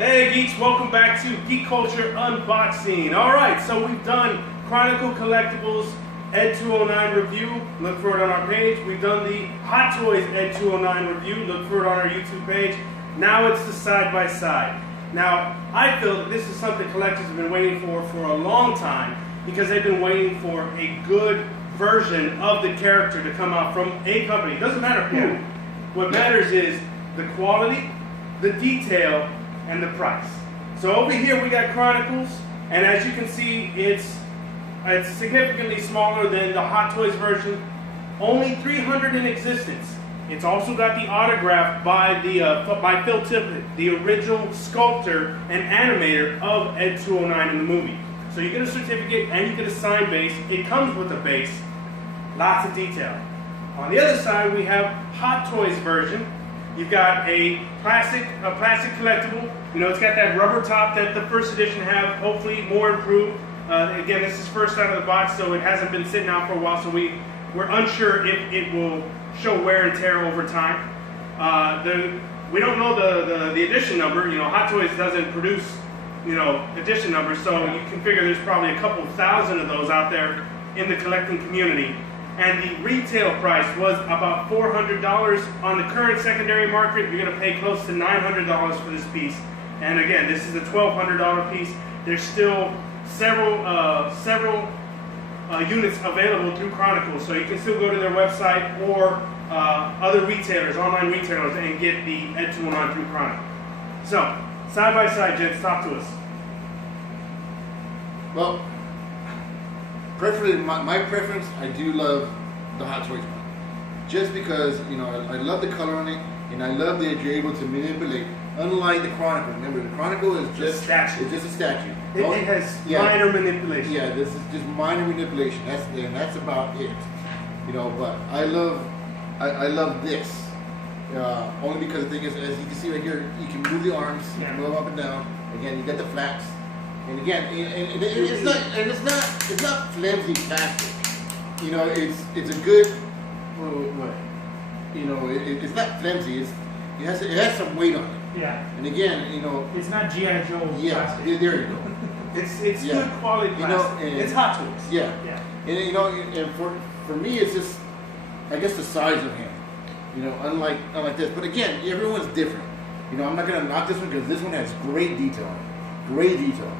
Hey geeks, welcome back to Geek Culture Unboxing. Alright, so we've done Chronicle Collectibles ED-209 review, look for it on our page. We've done the Hot Toys ED-209 review, look for it on our YouTube page. Now it's the side-by-side. Now, I feel that this is something collectors have been waiting for a long time because they've been waiting for a good version of the character to come out from a company. It doesn't matter who. What matters is the quality, the detail, and the price. So over here we got Chronicles, and as you can see, it's significantly smaller than the Hot Toys version. Only 300 in existence. It's also got the autograph by Phil Tippett, the original sculptor and animator of ED-209 in the movie. So you get a certificate and you get a signed base. It comes with a base, lots of detail. On the other side we have Hot Toys version. You've got a plastic collectible. You know, it's got that rubber top that the first edition have, hopefully more improved. Again, this is first out of the box, so it hasn't been sitting out for a while, so we're unsure if it will show wear and tear over time. We don't know the edition number. You know, Hot Toys doesn't produce, you know, edition numbers, so you can figure there's probably a couple thousand of those out there in the collecting community. And the retail price was about $400. On the current secondary market, you're going to pay close to $900 for this piece. And again, this is a $1,200 piece. There's still several units available through Chronicles, so you can still go to their website or other retailers, online retailers, and get the ED-209 through Chronicle. So, side by side, gents, talk to us. Well, preferably, my preference, I do love the Hot Toys one. Just because, you know, I love the color on it, and I love that you're able to manipulate. Unlike the Chronicle, remember the Chronicle is just a statue. It's just a statue. It has minor manipulation. Yeah, this is just minor manipulation. That's about it. You know, but I love this. Only because the thing is, as you can see right here, you can move the arms, you can move up and down. Again, you got the flaps. And again, and it's not flimsy plastic. You know, it's a good. You know, it's not flimsy. It has some weight on it. Yeah. And again, you know, it's not G.I. Joe plastic. Yeah, there you go. It's good quality plastic. You know, it's Hot Toys. Yeah. And you know, and for me, it's just, I guess, the size of him. You know, unlike this. But again, everyone's different. You know, I'm not gonna knock this one because this one has great detail on it. Great detail.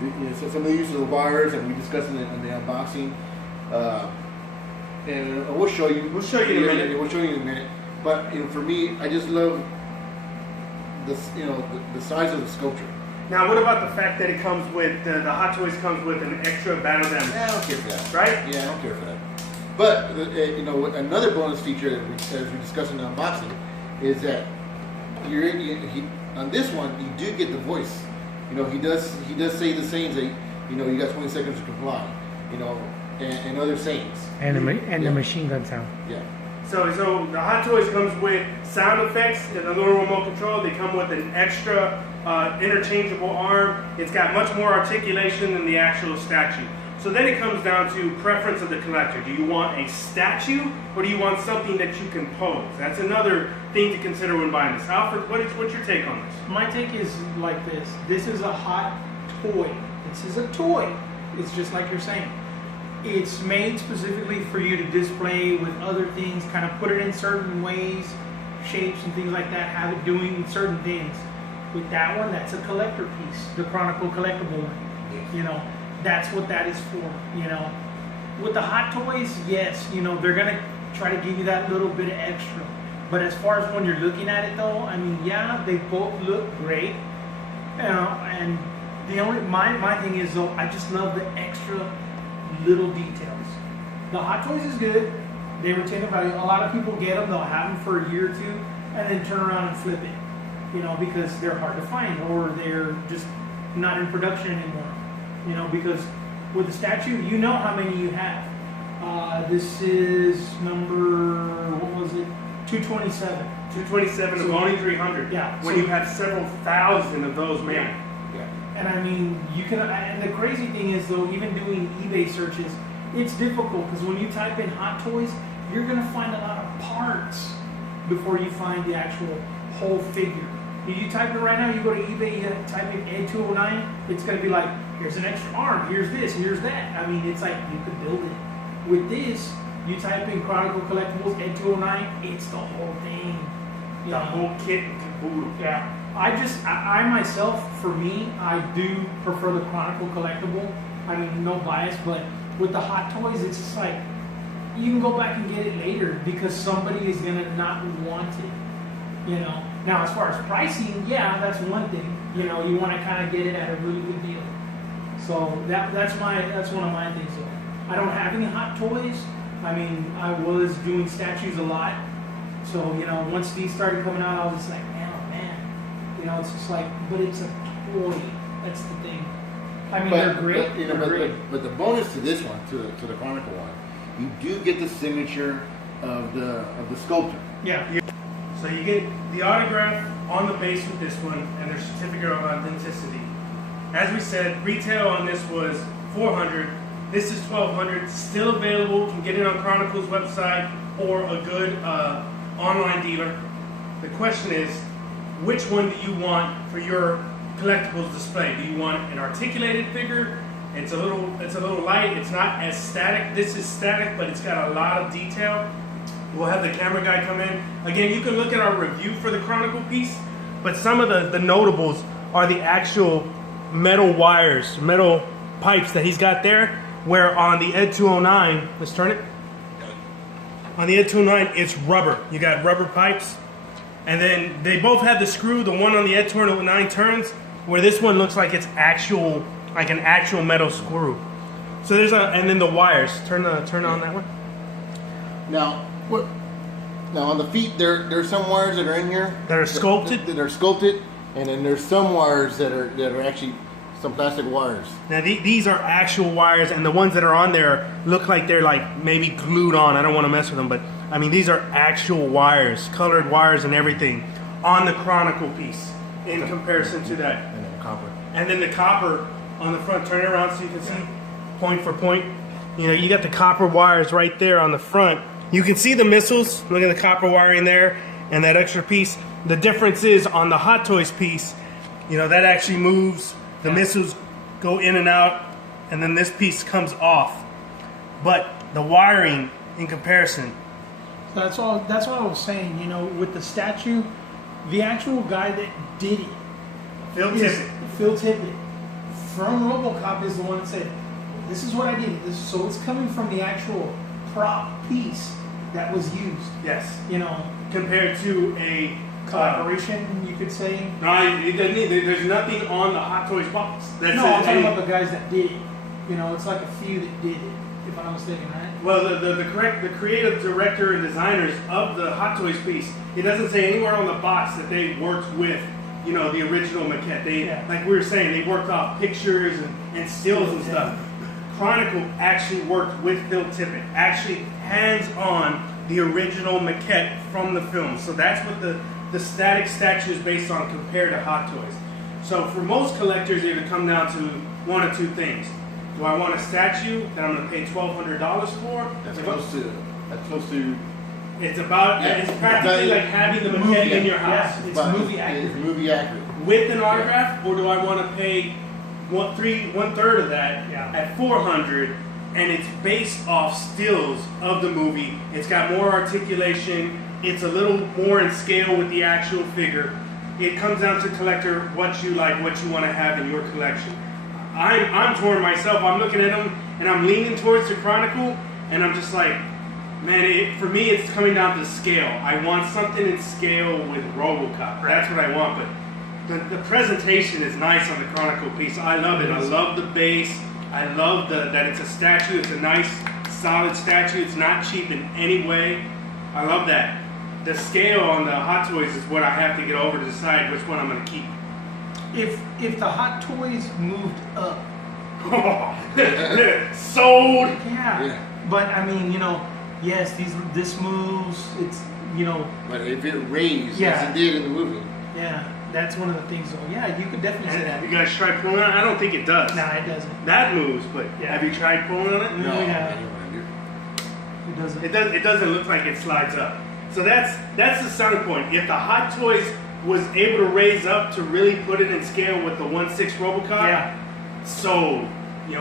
You know, so some of the use of the wires, and we discussed it in the unboxing. And we'll show you. We'll show you in a minute. We'll show you in a minute. But you know, for me, I just love the size of the sculpture. Now, what about the fact that it comes with the Hot Toys comes with an extra battle damage? Yeah, I don't care for that. Right? Yeah, I don't care for that. But you know, another bonus feature, as we discussed in the unboxing, is that on this one you do get the voice. You know, he does say the sayings that, you know, you got 20 seconds to comply. You know, and other sayings. And the machine gun sound. Yeah. So the Hot Toys comes with sound effects and a little remote control. They come with an extra interchangeable arm. It's got much more articulation than the actual statue. So then it comes down to preference of the collector. Do you want a statue or do you want something that you can pose? That's another thing to consider when buying this. Alfred, what's your take on this? My take is like this. This is a hot toy. This is a toy. It's just like you're saying. It's made specifically for you to display with other things, kind of put it in certain ways, shapes and things like that, have it doing certain things. With that one, that's a collector piece, the Chronicle collectible one. Yes. You know, that's what that is for, you know. With the Hot Toys, yes, you know, they're going to try to give you that little bit of extra. But as far as when you're looking at it though, I mean, yeah, they both look great. You know, and the only, my thing is though, I just love the extra little details. The Hot Toys is good. They retain the value. A lot of people get them. They'll have them for a year or two and then turn around and flip it. You know, because they're hard to find or they're just not in production anymore. You know, because with the statue, you know how many you have. This is number, what was it? 227. 227 of only 300. Yeah. When you have several thousand of those made. Yeah. And I mean, you can, and the crazy thing is though, even doing eBay searches, it's difficult because when you type in Hot Toys, you're going to find a lot of parts before you find the actual whole figure. If you type it right now, you go to eBay, you type in ED-209, it's going to be like, here's an extra arm, here's this, here's that. I mean, it's like you could build it. With this, you type in Chronicle Collectibles ED-209, it's the whole thing. You The know? whole kit and caboodle. Yeah. I myself, for me, I do prefer the Chronicle Collectible. I mean, no bias, but with the Hot Toys, it's just like, you can go back and get it later because somebody is going to not want it, you know. Now, as far as pricing, yeah, that's one thing. You know, you want to kind of get it at a really good deal. So that's one of my things. So I don't have any Hot Toys. I mean, I was doing statues a lot. So, you know, once these started coming out, I was just like, man, oh man. You know, it's just like, but it's a toy. That's the thing. I mean, they're great. But, you know, they're great. but the bonus to this one, to the Chronicle one, you do get the signature of the sculptor. Yeah. So you get the autograph on the base with this one and their certificate of authenticity. As we said, retail on this was $400. This is $1,200. Still available. You can get it on Chronicle's website or a good online dealer. The question is, which one do you want for your collectibles display? Do you want an articulated figure? It's a little light. It's not as static. This is static, but it's got a lot of detail. We'll have the camera guy come in. Again, you can look at our review for the Chronicle piece, but some of the notables are the actual metal wires, metal pipes that he's got there, where on the ED-209, let's turn it. On the ED-209, it's rubber. You got rubber pipes, and then they both have the screw. The one on the ED-209 turns, where this one looks like it's actual, like an actual metal screw. So there's and then the wires. Turn on that one. Now, on the feet, there's some wires that are in here That are sculpted? That are sculpted, and then there's some wires that are actually some plastic wires. Now these are actual wires, and the ones that are on there look like they're like maybe glued on. I don't want to mess with them, but I mean these are actual wires, colored wires and everything on the Chronicle piece in comparison to that. And then the copper. And then the copper on the front, turn it around so you can see point for point. You know, you got the copper wires right there on the front. You can see the missiles. Look at the copper wiring there and that extra piece. The difference is on the Hot Toys piece, you know, that actually moves. The missiles go in and out, and then this piece comes off. But the wiring in comparison. So that's what I was saying. You know, with the statue, the actual guy that did it, Phil is Tippett. Phil Tippett from RoboCop is the one that said, "This is what I did." So it's coming from the actual prop piece that was used. Yes. You know, Compared to a collaboration, you could say. No, it doesn't need. There's nothing on the Hot Toys box. That No, says I'm talking any- about the guys that did it. You know, it's like a few that did it, if I'm not mistaken, right? Well, the creative director and designers of the Hot Toys piece, it doesn't say anywhere on the box that they worked with, you know, the original maquette. They, like we were saying, they worked off pictures and stills and stuff. Chronicle actually worked with Phil Tippett, actually hands-on the original maquette from the film. So that's what the static statue is based on compared to Hot Toys. So for most collectors, it would come down to one or two things. Do I want a statue that I'm going to pay $1,200 for? That's close to. It's about, Yeah. it's practically like having the maquette in your house. Yeah. It's but movie accurate. It's movie accurate. With an autograph, or do I want to pay one third of that at $400, and it's based off stills of the movie. It's got more articulation. It's a little more in scale with the actual figure. It comes down to collector, what you like, what you want to have in your collection. I'm torn myself. I'm looking at them and I'm leaning towards the Chronicle, and I'm just like, man, for me it's coming down to scale. I want something in scale with RoboCop. That's what I want. But the presentation is nice on the Chronicle piece. I love it. I love the base. I love that it's a statue. It's a nice, solid statue. It's not cheap in any way. I love that. The scale on the Hot Toys is what I have to get over to decide which one I'm going to keep. If the Hot Toys moved up, sold. yeah. But I mean, you know, yes, this moves. It's, you know. But if it raised, Yeah. as it did in the movie. Yeah, that's one of the things. Though, yeah, you could definitely say that. Have you guys tried pulling on it? I don't think it does. Nah, it doesn't. That moves, but Yeah. have you tried pulling on it? No. Yeah. I It doesn't. It doesn't look like it slides up. So that's the selling point. If the Hot Toys was able to raise up to really put it in scale with the 1/6 Robocop. Yeah. So,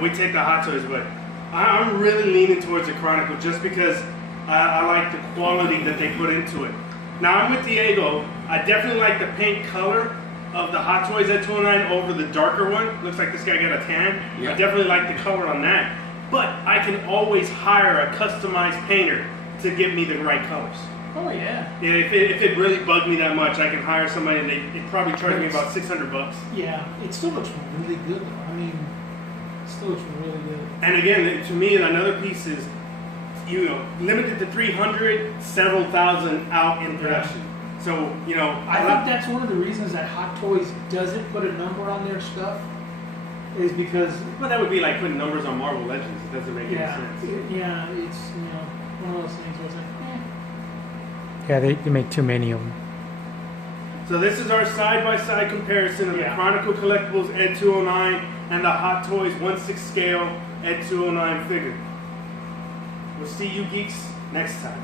we take the Hot Toys, but I'm really leaning towards the Chronicle just because I like the quality that they put into it. Now, I'm with Diego. I definitely like the paint color of the Hot Toys ED-209 over the darker one. Looks like this guy got a tan. Yeah. I definitely like the color on that. But I can always hire a customized painter to give me the right colors. Oh yeah. Yeah, if it really bugged me that much, I can hire somebody and they probably charge me about $600. Yeah, it still looks really good. I mean, it still looks really good. And again, to me, another piece is, limited to 300, several thousand out in production. So, I think that's one of the reasons that Hot Toys doesn't put a number on their stuff, is because Well, that would be like putting numbers on Marvel Legends. It doesn't make any yeah, sense. it's one of those things where it's like, Yeah, they make too many of them. So this is our side-by-side comparison of the Yeah. Chronicle Collectibles ED-209 and the Hot Toys 1/6 scale ED-209 figure. We'll see you geeks next time.